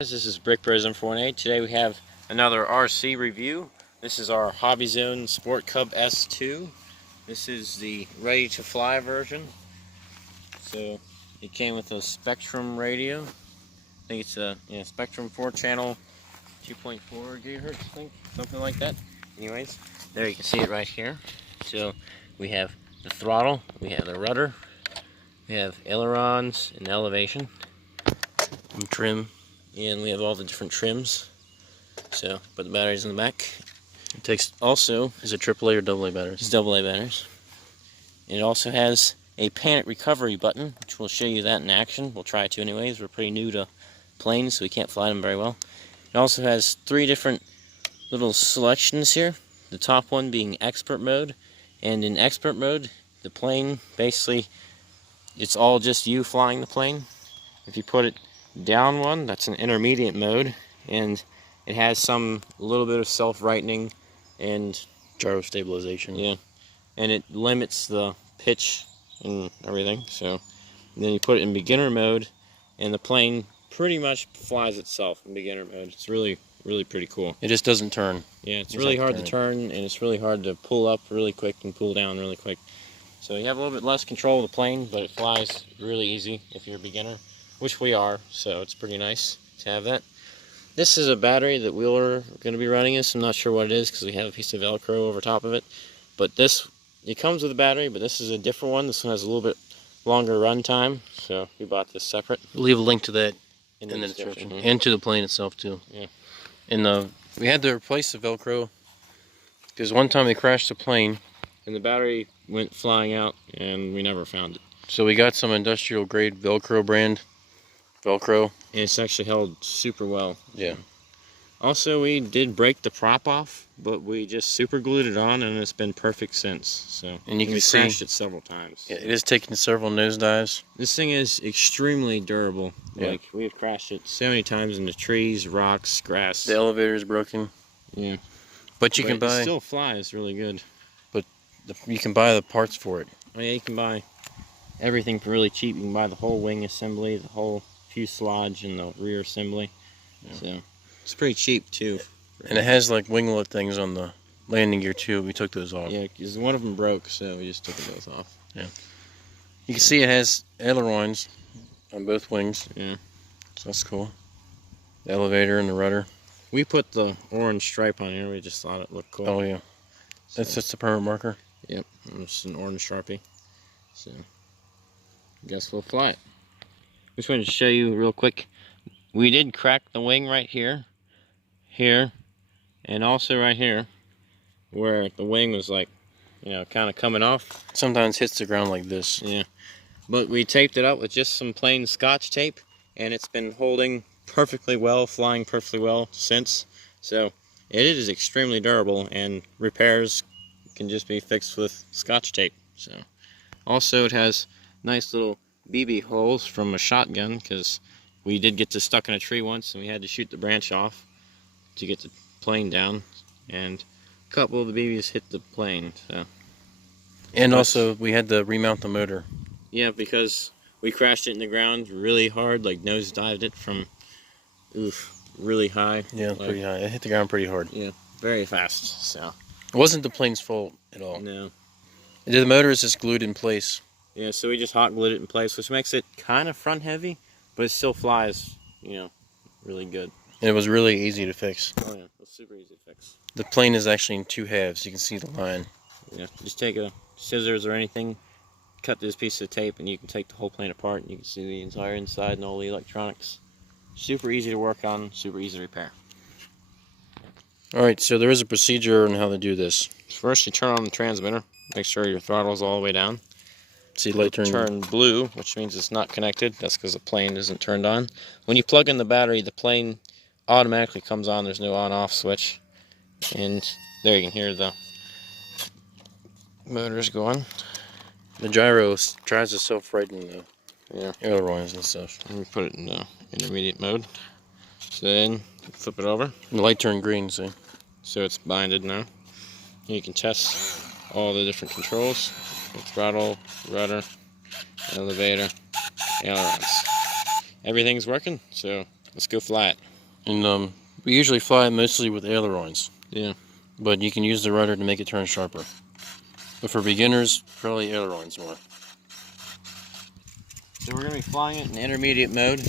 This is Brick Prism 418. Today we have another RC review. This is our Hobbyzone Sport Cub S2. This is the ready to fly version. So it came with a Spectrum radio. I think it's a Spectrum 4-channel 2.4 gigahertz, I think, something like that. Anyways, there you can see it right here. So we have the throttle, we have the rudder, we have ailerons and elevation, and trim. And we have all the different trims. So, put the batteries in the back. It takes also, is it AAA or AA batteries? It's AA batteries. And it also has a panic recovery button, which we'll show you that in action. We'll try to anyways. We're pretty new to planes, so we can't fly them very well. It also has 3 different little selections here. The top one being expert mode. And in expert mode, the plane basically, it's all just you flying the plane. If you put it down one, that's an intermediate mode, and it has a little bit of self-rightening and gyro stabilization. Yeah, and it limits the pitch and everything. So and then you put it in beginner mode, and the plane pretty much flies itself in beginner mode. It's really pretty cool. It just doesn't turn. Yeah, it's really hard to turn, and it's really hard to pull up really quick and pull down really quick. So you have a little bit less control of the plane, but it flies really easy if you're a beginner, which we are, so it's pretty nice to have that. This is a battery that we're going to be running this. I'm not sure what it is because we have a piece of Velcro over top of it. But it comes with a battery, but this is a different one. This one has a little bit longer run time, so we bought this separate. We'll leave a link to that in the description. And to the plane itself too. Yeah. And we had to replace the Velcro because one time they crashed the plane. And the battery went flying out, and we never found it. So we got some industrial grade Velcro brand. Velcro. And it's actually held super well. Yeah. Also, we did break the prop off, but we just super glued it on, and it's been perfect since. So, and you can see, crashed it several times. Yeah, it is taking several nosedives. This thing is extremely durable. Yeah. Like, we've crashed it so many times into trees, rocks, grass. The elevator is broken. Yeah. But you can buy. It still flies really good. But you can buy the parts for it. Oh yeah, you can buy everything for really cheap. You can buy the whole wing assembly, the whole fuselage, and the rear assembly. Yeah. So it's pretty cheap too. And it has like winglet things on the landing gear too. We took those off. Yeah, because one of them broke, so we just took those off. Yeah. You can see it has ailerons on both wings. Yeah. So that's cool. The elevator and the rudder. We put the orange stripe on here. We just thought it looked cool. Oh yeah. So, that's just a permanent marker. Yep. It's an orange Sharpie. So I guess we'll fly it. Just wanted to show you real quick. We did crack the wing right here, and also right here, where the wing was like, kind of coming off. Sometimes hits the ground like this. Yeah. But we taped it up with just some plain Scotch tape, and it's been holding perfectly well, flying perfectly well since. So it is extremely durable, and repairs can just be fixed with Scotch tape. So also it has nice little BB holes from a shotgun, because we did get this stuck in a tree once and we had to shoot the branch off to get the plane down, and a couple of the BBs hit the plane. So. And also we had to remount the motor. Yeah, because we crashed it in the ground really hard, like nose dived it from really high. Yeah, pretty high. It hit the ground pretty hard. Yeah, very fast. So it wasn't the plane's fault at all. No. The motor is just glued in place. Yeah, so we just hot glued it in place, which makes it kind of front heavy, but it still flies, really good. And it was really easy to fix. Oh yeah, it was super easy to fix. The plane is actually in 2 halves. You can see the line. Yeah, just take a scissors or anything, cut this piece of tape, and you can take the whole plane apart, and you can see the entire inside and all the electronics. Super easy to work on, super easy to repair. Alright, so there is a procedure on how to do this. First, you turn on the transmitter. Make sure your throttle is all the way down. See, light turn blue, which means it's not connected. That's because the plane isn't turned on. When you plug in the battery, the plane automatically comes on. There's no on-off switch. And there you can hear the motors going. The gyro tries to self-righten the ailerons and stuff. And we put it in intermediate mode. So then flip it over. And the light turned green, see? So it's binded now. And you can test all the different controls. The throttle, rudder, elevator, ailerons. Everything's working, so let's go fly it. And we usually fly it mostly with ailerons. Yeah. But you can use the rudder to make it turn sharper. But for beginners, probably ailerons more. So we're going to be flying it in intermediate mode,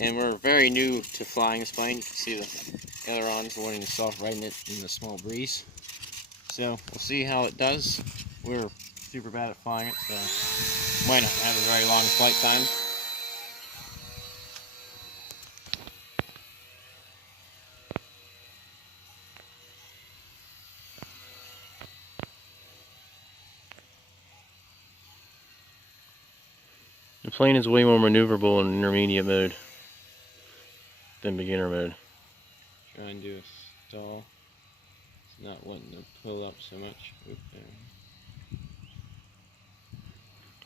and we're very new to flying this plane. You can see the ailerons wanting to soft right in it in the small breeze. So we'll see how it does. We're super bad at flying it, so might not have a very long flight time. The plane is way more maneuverable in intermediate mode than beginner mode. Try and do a stall. It's not wanting to pull up so much. Oop, there.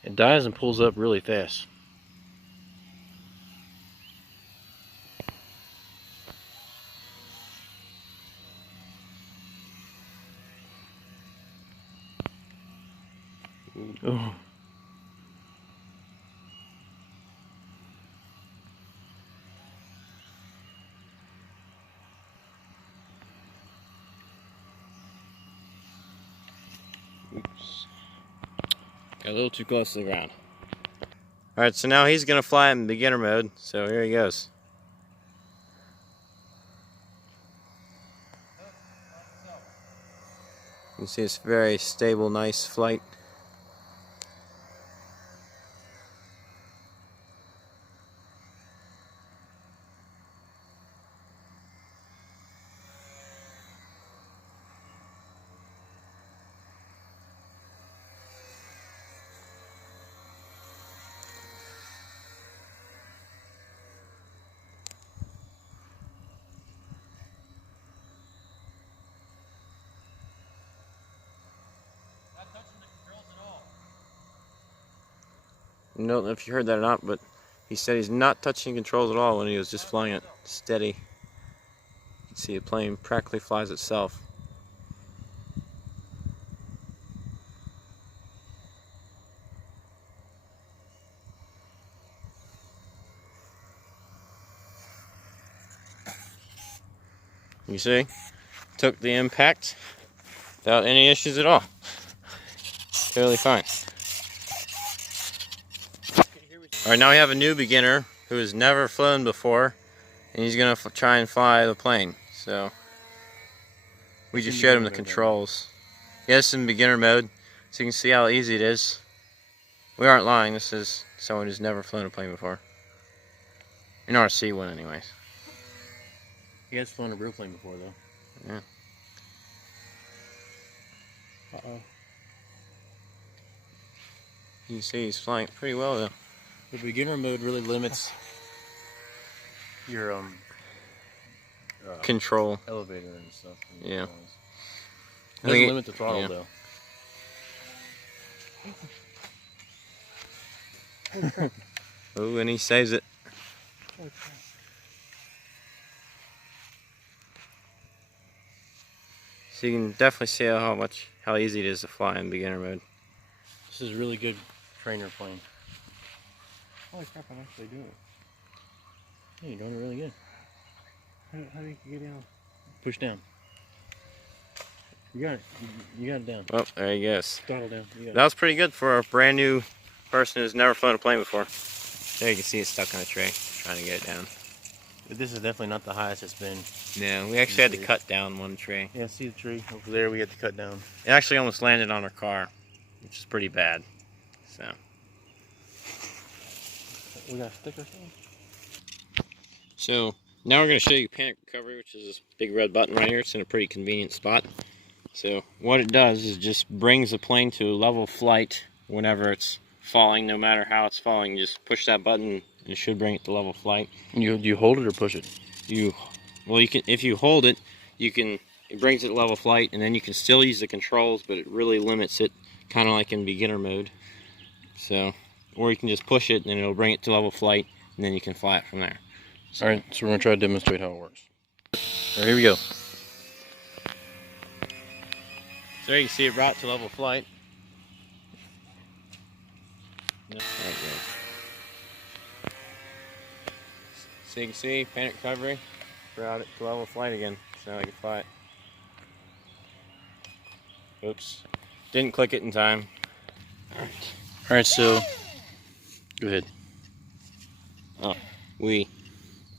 It dives and pulls up really fast. Oh. Oops. Got a little too close to the ground. Alright, so now he's going to fly in beginner mode, so here he goes. You can see it's very stable, nice flight. I don't know if you heard that or not, but he said he's not touching controls at all when he was just flying it steady. You can see the plane practically flies itself. You see? Took the impact without any issues at all. Totally fine. Alright, now we have a new beginner who has never flown before, and he's going to try and fly the plane. So, we just showed him the controls. Yes, in beginner mode, so you can see how easy it is. We aren't lying, this is someone who's never flown a plane before. An RC one anyways. He has flown a real plane before though. Yeah. Uh-oh. You can see he's flying pretty well though. The beginner mode really limits your Control. elevator and stuff. And Yeah. It doesn't limit the throttle though. Oh, and he saves it. So you can definitely see how easy it is to fly in beginner mode. This is really good trainer plane. Holy crap, I'm actually doing it. Yeah, you're doing it really good. How do you get down? Push down. You got it. You got it down. Oh, there he goes. Throttle down. You got That was pretty good for a brand new person who's never flown a plane before. There you can see it stuck on a tray, trying to get it down. But this is definitely not the highest it's been. No, we actually had to cut down one tray. Yeah, see the tree over there? We had to cut down. It actually almost landed on our car, which is pretty bad. So. We got a stick or something? So now we're going to show you panic recovery, which is this big red button right here. It's in a pretty convenient spot. So what it does is just brings the plane to a level flight whenever it's falling, no matter how it's falling. You just push that button and it should bring it to level flight. You hold it or push it? You can, if you hold it, it brings it to level flight, and then you can still use the controls, but it really limits it, kind of like in beginner mode. So, or you can just push it and it'll bring it to level flight, and then you can fly it from there. So, alright, so we're going to try to demonstrate how it works. Alright, here we go. So you can see it brought to level flight. There it goes. So you can see panic recovery. brought it to level flight again, so now I can fly it. Oops. Didn't click it in time. Alright, so go ahead.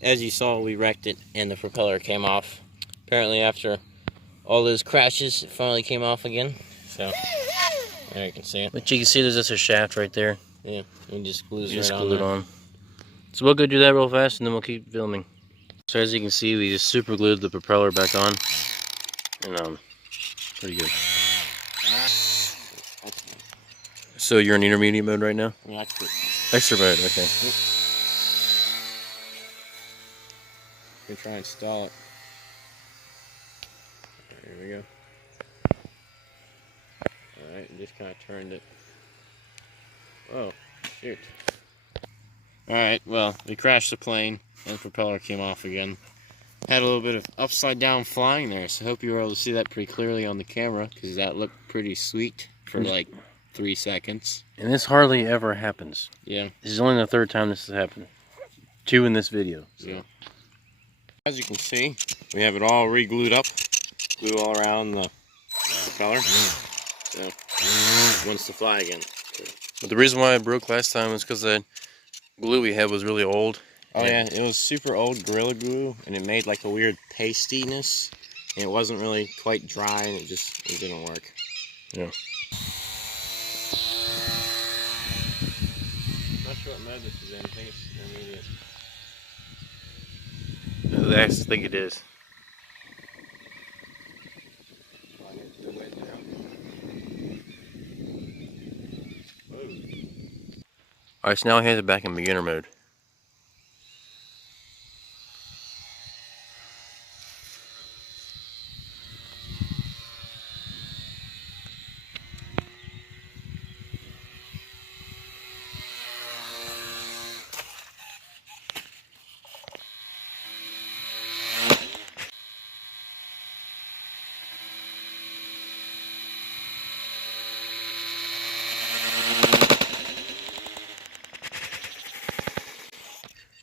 As you saw, we wrecked it and the propeller came off. Apparently after all those crashes, it finally came off again. So, there you can see it. But you can see there's just a shaft right there. Yeah, it just glues You right just on glue it there. on. So we'll go do that real fast and then we'll keep filming. So as you can see, we just super glued the propeller back on. And pretty good. So you're in intermediate mode right now? Yeah, expert. Extra mode, okay. You can try and stall it. Here we go. Alright, just kind of turned it. Oh, shoot. Alright, well, we crashed the plane and the propeller came off again. Had a little bit of upside down flying there, so I hope you were able to see that pretty clearly on the camera, because that looked pretty sweet for like 3 seconds. And this hardly ever happens. Yeah. This is only the third time this has happened. 2 in this video. So. Yeah. As you can see, we have it all re-glued up. Glue all around the propeller. So, wants to fly again. But the reason why it broke last time was because the glue we had was really old. Oh yeah, it was super old Gorilla Glue, and it made like a weird pastiness, and it wasn't really quite dry, and it didn't work. Yeah. Not sure what mode this is in. I think it's intermediate. I think it is. Alright, so now I have it back in beginner mode.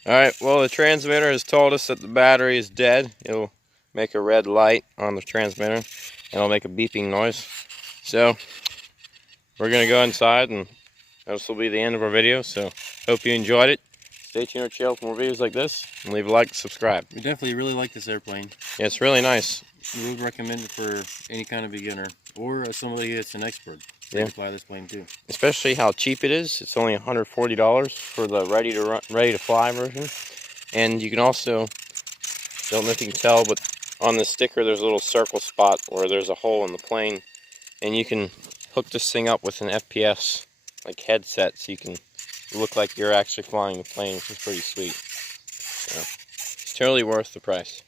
Alright, well the transmitter has told us that the battery is dead. It'll make a red light on the transmitter, and it'll make a beeping noise. So, we're going to go inside, and this will be the end of our video, so hope you enjoyed it. Stay tuned to our channel for more videos like this, and leave a like and subscribe. We definitely really like this airplane. Yeah, it's really nice. We would recommend it for any kind of beginner, or somebody that's an expert. Yeah. To fly this plane too. Especially how cheap it is. It's only $140 for the ready to fly version. And you can also, don't know if you can tell, but on the sticker there's a little circle spot where there's a hole in the plane, and you can hook this thing up with an FPS like headset, so you can look like you're actually flying the plane, which is pretty sweet. So, it's totally worth the price.